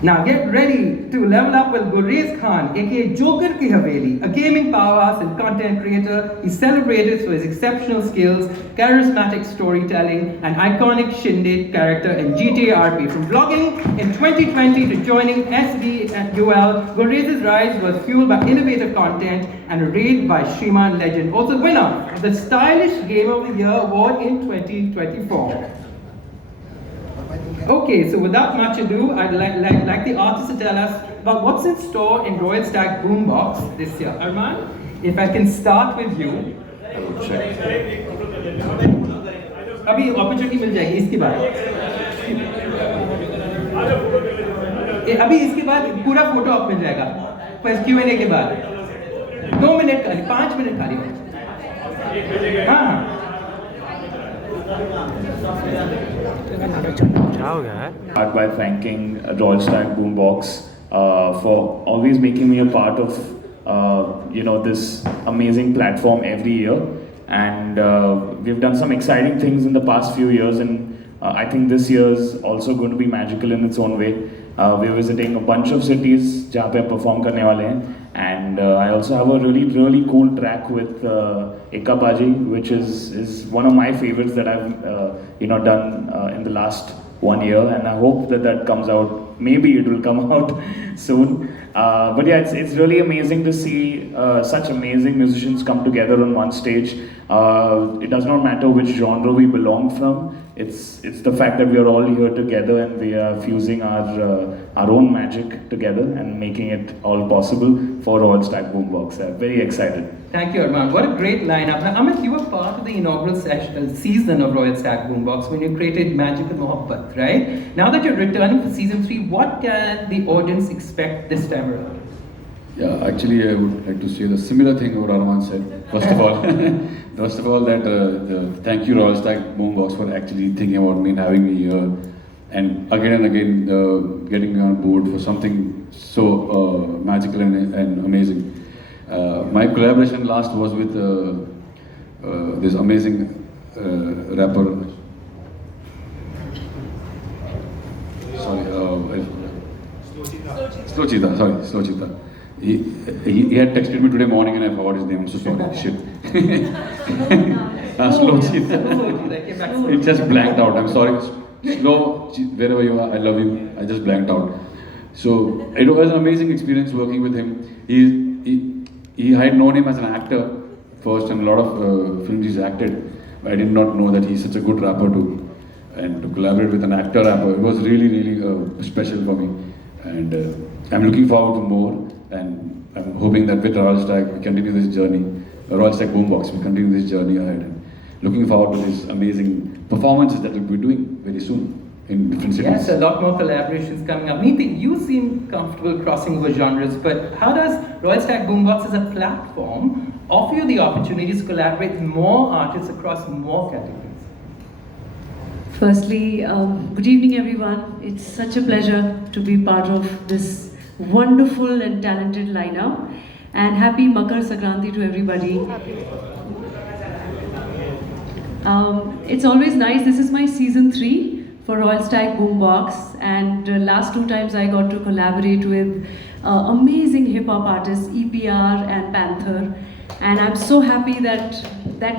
Now get ready to level up with Gurrez Khan, aka Joker Ki Haveli, a gaming powerhouse and content creator. He's celebrated for his exceptional skills, charismatic storytelling, and iconic Shindig character in GTA RP. From vlogging in 2020 to joining SBUL, Gurrez's rise was fueled by innovative content and a raid by Shriman Legend, also winner of the Stylish Game of the Year award in 2024. Okay, so without much ado, I'd like the artist to tell us about what's in store in Royal Stag Boombox this year. Arman, if I can start with you. अभी opportunity मिल जाएगी इसके बाद. अभी इसके बाद पूरा photo आप मिल जाएगा. फर्स्ट Q&A के बाद 2 मिनट खाली, 5 मिनट खाली. हाँ. Start by thanking Royal Stag Boombox for always making me a part of this amazing platform every year, and we've done some exciting things in the past few years, and I think this year is also going to be magical in its own way. We're visiting a bunch of cities जहाँ पे perform करने वाले हैं, and I also have a really cool track with Ekka Baji, which is one of my favorites that I've done in the last 1 year, and I hope that comes out. Maybe it will come out soon. But yeah, it's really amazing to see such amazing musicians come together on one stage. It does not matter which genre we belong from. It's the fact that we are all here together and we are fusing our own magic together and making it all possible for Royal Stag Boombox. I'm very excited. Thank you, Arman. What a great lineup. Now, Amit, you were part of the inaugural season of Royal Stag Boombox when you created Magic and Mohabbat, right? Now that you're returning for season 3, what can the audience expect this time around? Yeah, actually, I would like to say the similar thing what Arman said. First of all, that thank you Royal Stag Boombox for actually thinking about me and having me here, and again getting me on board for something so magical and amazing. My collaboration last was with this amazing rapper. Slow Cheetah. He had texted me today morning and I forgot his name. I'm so sorry. Shit. Slow Cheetah. It just blanked out. I'm sorry. Slow, wherever you are, I love you. I just blanked out. So it was an amazing experience working with him. I had known him as an actor first, and a lot of films he's acted. But I did not know that he's such a good rapper too. And to collaborate with an actor rapper, it was really special for me. And I'm looking forward to more. And I'm hoping that with Royal Stag we continue this journey. Royal Stag Boombox we continue this journey ahead. And looking forward to these amazing performances that we'll be doing very soon in different cities. Yes, a lot more collaborations coming up. Neeti, you seem comfortable crossing over genres, but how does Royal Stag Boombox as a platform offer you the opportunities to collaborate with more artists across more categories? Firstly, good evening everyone. It's such a pleasure to be part of this wonderful and talented lineup, and happy Makar Sankranti to everybody. It's always nice. This is my season 3 for Royal Stag Boombox, and last 2 times I got to collaborate with amazing hip-hop artists EPR and Panther, and I'm so happy that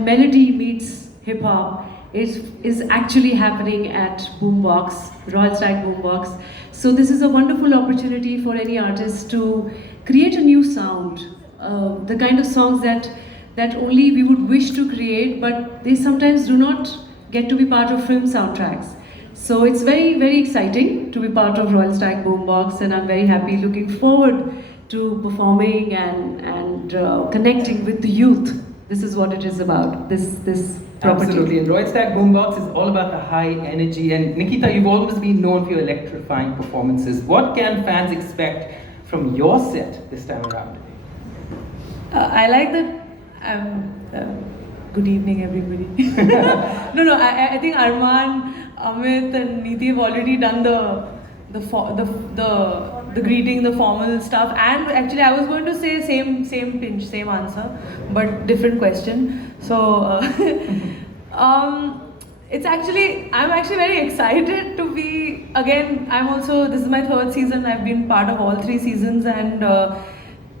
melody meets hip-hop is actually happening at Boombox, Royal Stag Boombox. So this is a wonderful opportunity for any artist to create a new sound, the kind of songs that only we would wish to create, but they sometimes do not get to be part of film soundtracks. So it's very exciting to be part of Royal Stag Boombox, and I'm very happy, looking forward to performing and connecting with the youth. This is what it is about, this property. Absolutely, and Royal Stag Boombox is all about the high energy. And Nikita, you've always been known for your electrifying performances. What can fans expect from your set this time around? I like that. Good evening, everybody. No. I think Arman, Amit, and Neeti have already done the greeting, the formal stuff, and actually I was going to say same pinch, same answer, but different question. So I'm actually very excited to be, again, this is my third season, I've been part of all 3 seasons, and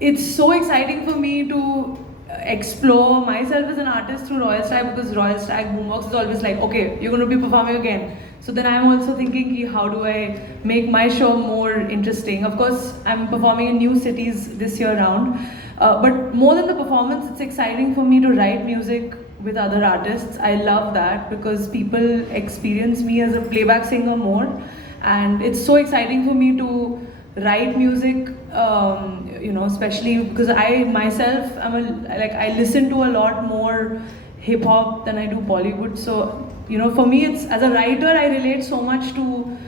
it's so exciting for me to explore myself as an artist through Royal Stag, because Royal Stag Boombox is always like, okay, you're going to be performing again. So then I'm also thinking, how do I make my show more interesting? Of course, I'm performing in new cities this year round, but more than the performance, it's exciting for me to write music with other artists. I love that because people experience me as a playback singer more, and it's so exciting for me to write music, especially because I myself I listen to a lot more hip hop than I do Bollywood. So for me, it's, as a writer, I relate so much to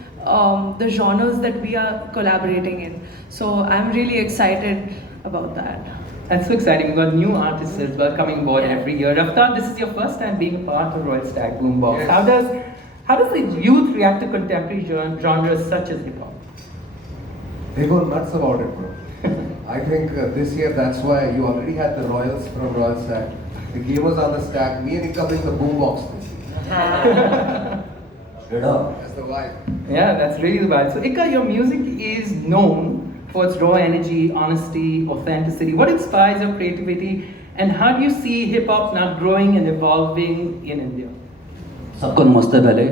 the genres that we are collaborating in. So I'm really excited about that. That's so exciting. We've got new artists as well coming aboard Yeah. every year. Raftar, this is your first time being a part of Royal Stag Boombox. Yes. How does the youth react to contemporary genres such as hip hop? They go nuts about it, bro. I think this year that's why you already had the Royals from Royal Stag. The gamers on the stack, me and Ika being the boombox this year. That's the vibe. Yeah, that's really the vibe. So, Ika, your music is known for its raw energy, honesty, authenticity. What inspires your creativity, and how do you see hip hop now growing and evolving in India? सबको नमस्ते पहले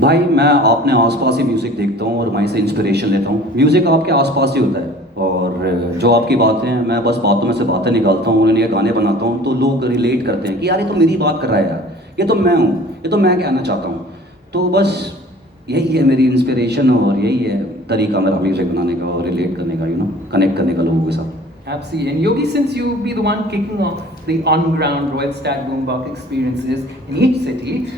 भाई मैं अपने आसपास ही music देखता हूँ और वहीं से इंस्पिरेशन लेता हूँ। म्यूज़िक आपके आसपास ही होता है, और जो आपकी बातें हैं, मैं बस बातों में से बातें निकालता हूँ, उन्हें ये गाने बनाता हूँ, तो लोग रिलेट करते हैं कि यार ये तो मेरी बात कर रहा है यार, ये तो मैं हूँ, ये तो मैं कहना चाहता हूँ। तो बस यही है मेरी इंस्पिरेशन, और यही है तरीका मेरा म्यूज़िक बनाने का और रिलेट करने का, कनेक्ट करने का लोगों के साथ। Absolutely. And Yogi, since you be the one kicking off the on-ground Royal Stag Boombox experiences in each city,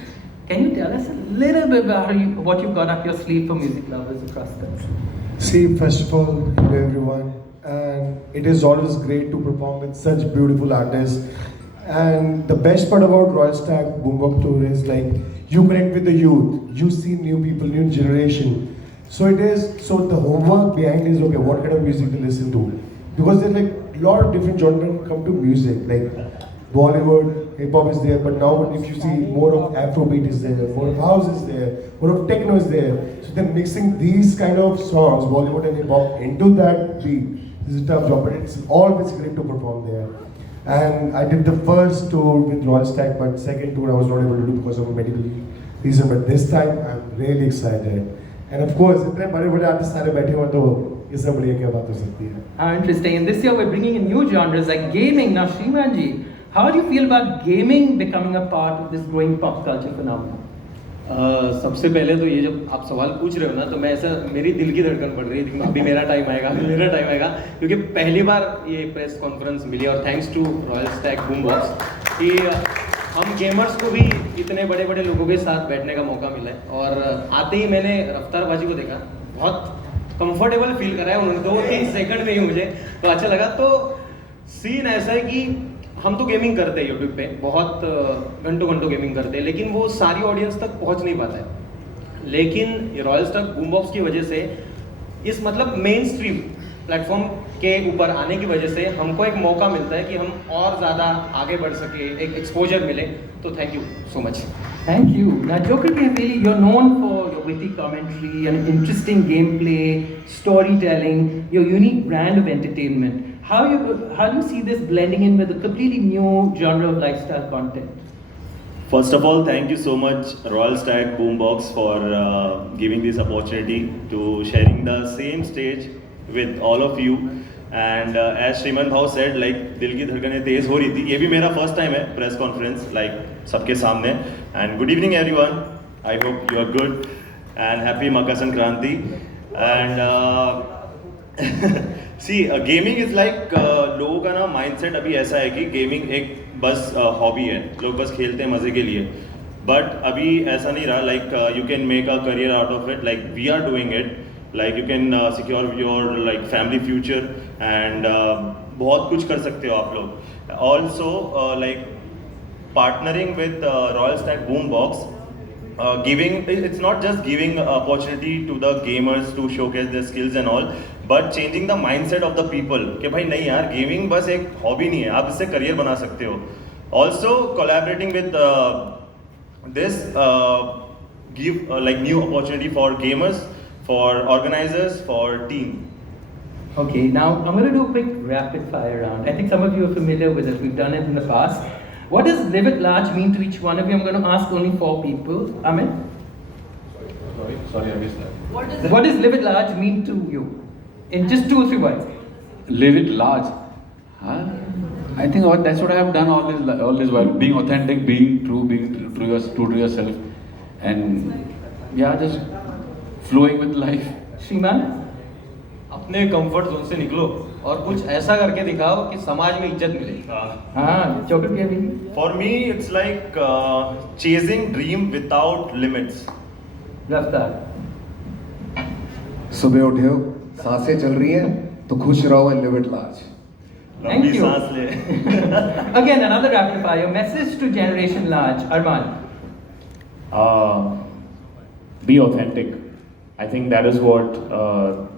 can you tell us a little bit about what you've got up your sleeve for music lovers across the country? See, first of all, hello everyone, and it is always great to perform with such beautiful artists. And the best part about Royal Stag Boombox Tour is like you connect with the youth, you see new people, new generation. So the homework behind is, okay, what kind of music to listen to? Because there's like a lot of different genres come to music, like Bollywood, hip hop is there, but now if you see more of Afrobeat is there, more of house is there, more of techno is there. So then mixing these kind of songs, Bollywood and hip hop, into that beat is a tough job, but it's always great to perform there. And I did the first tour with Royal Stag, but second tour I was not able to do because of a medical reason. But this time I'm really excited. And of course, इतने बड़े-बड़े artists सारे बैठे हुए तो ये सब बढ़िया क्या बात हो सकती है? How interesting. And this year we're bringing in new genres like gaming. Now, Shriman ji, how do you feel about gaming becoming a part of this growing pop culture phenomenon? सबसे पहले तो ये जब आप सवाल पूछ रहे हो ना, तो मैं ऐसा, मेरी दिल की धड़कन बढ़ रही है, अभी मेरा टाइम आएगा, अभी मेरा टाइम आएगा, क्योंकि पहली बार ये प्रेस कॉन्फ्रेंस मिली, और thanks to Royal Stag Boombox कि हम गेमर्स को भी इतने बड़े बड़े लोगों के साथ बैठने का मौका मिला है। और आते ही मैंने रफ्तार बाजी को देखा, बहुत कंफर्टेबल फील करा है उन्होंने, 2-3 सेकंड में ही मुझे तो अच्छा लगा। तो सीन ऐसा है कि हम तो गेमिंग करते हैं यूट्यूब पे, बहुत घंटों घंटों गेमिंग करते हैं, लेकिन वो सारी ऑडियंस तक पहुंच नहीं पाता है। लेकिन रॉयल स्टैग बूमबॉक्स की वजह से, इस मतलब मेन स्ट्रीम प्लेटफॉर्म के ऊपर आने की वजह से हमको एक मौका मिलता है कि हम और ज़्यादा आगे बढ़ सके, एक एक्सपोजर मिले। तो thank you so much. Thank you. Now, Joker K. Haveli, you're known for your witty commentary and interesting gameplay, storytelling, your unique brand of entertainment. How do you see this blending in with a completely new genre of lifestyle content? First of all, thank you so much, Royal Stag Boombox, for giving this opportunity to sharing the same stage with all of you. And as Shriman Bhau said, like दिल की धड़कनें तेज हो रही थी। ये भी मेरा first time है press conference, like सबके सामने। And good evening everyone, I hope you are good and happy Makar Sankranti. And see gaming is like, लोगों का ना माइंडसेट अभी ऐसा है कि गेमिंग एक बस हॉबी है, लोग बस खेलते हैं मज़े के लिए। बट अभी ऐसा नहीं रहा, like you can make a career out of it, like we are doing it, like you can secure your like family future and बहुत कुछ कर सकते हो आप लोग। Also like partnering with Royal Stag Boombox, giving, it's not just giving opportunity to the gamers to showcase their skills and all, but changing the mindset of the people कि भाई नहीं यार, गेमिंग बस एक हॉबी नहीं है, आप इससे करियर बना सकते हो। Also, collaborating with this give like new opportunity for gamers, for organizers, for team. Okay, now I'm going to do a quick rapid fire round. I think some of you are familiar with it. We've done it in the past. What does live at large mean to each one of you? I'm going to ask only 4 people. Amin? Sorry, I missed that. What does live at large mean to you? In just 2 or 3 words. Live it large. Huh? I think that's what I have done all this while. Being authentic, being true, true to yourself, and yeah, just flowing with life. Shriman? अपने comfort zone से निकलो और कुछ ऐसा करके दिखाओ कि समाज में इज्जत मिले. हाँ, chocolate क्या baby? For me, it's like chasing dream without limits. Raftar. सुबह उठे हो, सांसें चल रही हैं, तो खुश रहो and live it large. Thank लंबी you. सांस ले. Again, another rapid fire. Message to Generation Large. Arman. Be authentic. I think that is what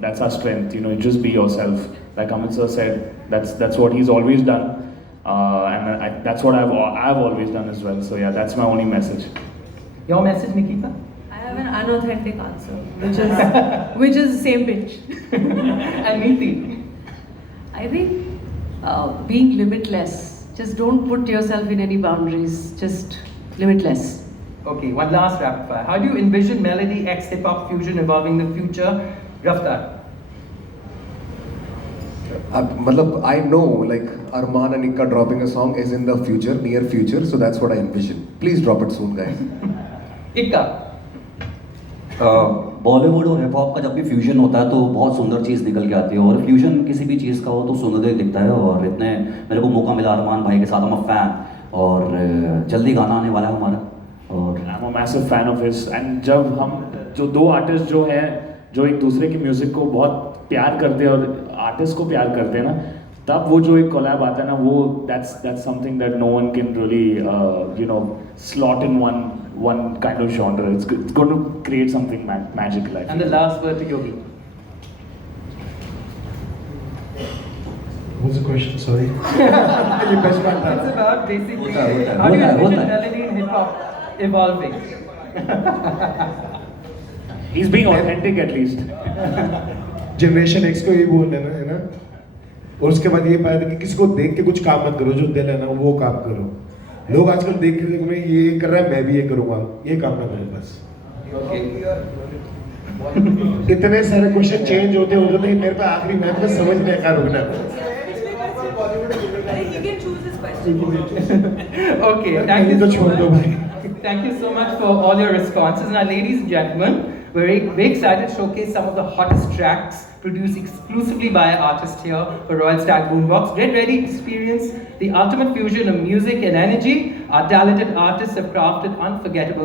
that's our strength. You know, just be yourself. Like Amit sir said, that's what he's always done, and that's what I've always done as well. So yeah, that's my only message. Your message, Nikita? I have an unauthentic answer, which is same pitch. And Neeti? I think being limitless. Just don't put yourself in any boundaries. Just limitless. Okay, one last rapid fire. How do you envision melody X hip hop fusion evolving in the future? Raftar. मतलब I know like Arman and Ikka dropping a song is in the future, near future, so that's what I envision. Please drop it soon, guys. Ikka. Bollywood और hip hop का जब भी fusion होता है तो बहुत सुंदर चीज़ निकल के आती है और फ्यूजन किसी भी चीज़ का हो तो सुंदर दिखता है और इतने मेरे को मौका मिला अरमान भाई के साथ हम फैन और जल्दी गाना आने वाला है हमारा और I'm a massive fan of his. And जब हम जो 2 आर्टिस्ट जो हैं जो एक दूसरे की म्यूजिक को बहुत प्यार करते हैं और आर्टिस्ट को प्यार करते हैं ना तब वो जो एक कोलैब आता है ना वो that's something that no one can really slot in one kind of genre. It's going to create something magical. I And the feel. last word to Yogi. What's the question? Sorry. ये best part था. It's about basically होता है, how do you होता envision है. melody in hip hop evolving? He's being authentic at least. Generation x को यही बोल रहे हैं ना और उसके बाद ये पाया था कि किसी को देख के कुछ काम मत करो जो दिल है ना वो काम करो लोग आजकल देख के देखो ये कर रहा है मैं भी ये करूँगा ये काम ना करो बस इतने सारे क्वेश्चन चेंज होते होते कि मेरे पे आखिरी मैच में समझ में क्या रुकना You can choose this question. Okay, thank you तो so छोड़ दो much. भाई Thank you so much for all your responses. Now, ladies and gentlemen, we're very excited to showcase some of the hottest tracks produced exclusively by artists here for Royal Stag Boombox. Get ready to experience the ultimate fusion of music and energy. Our talented artists have crafted unforgettable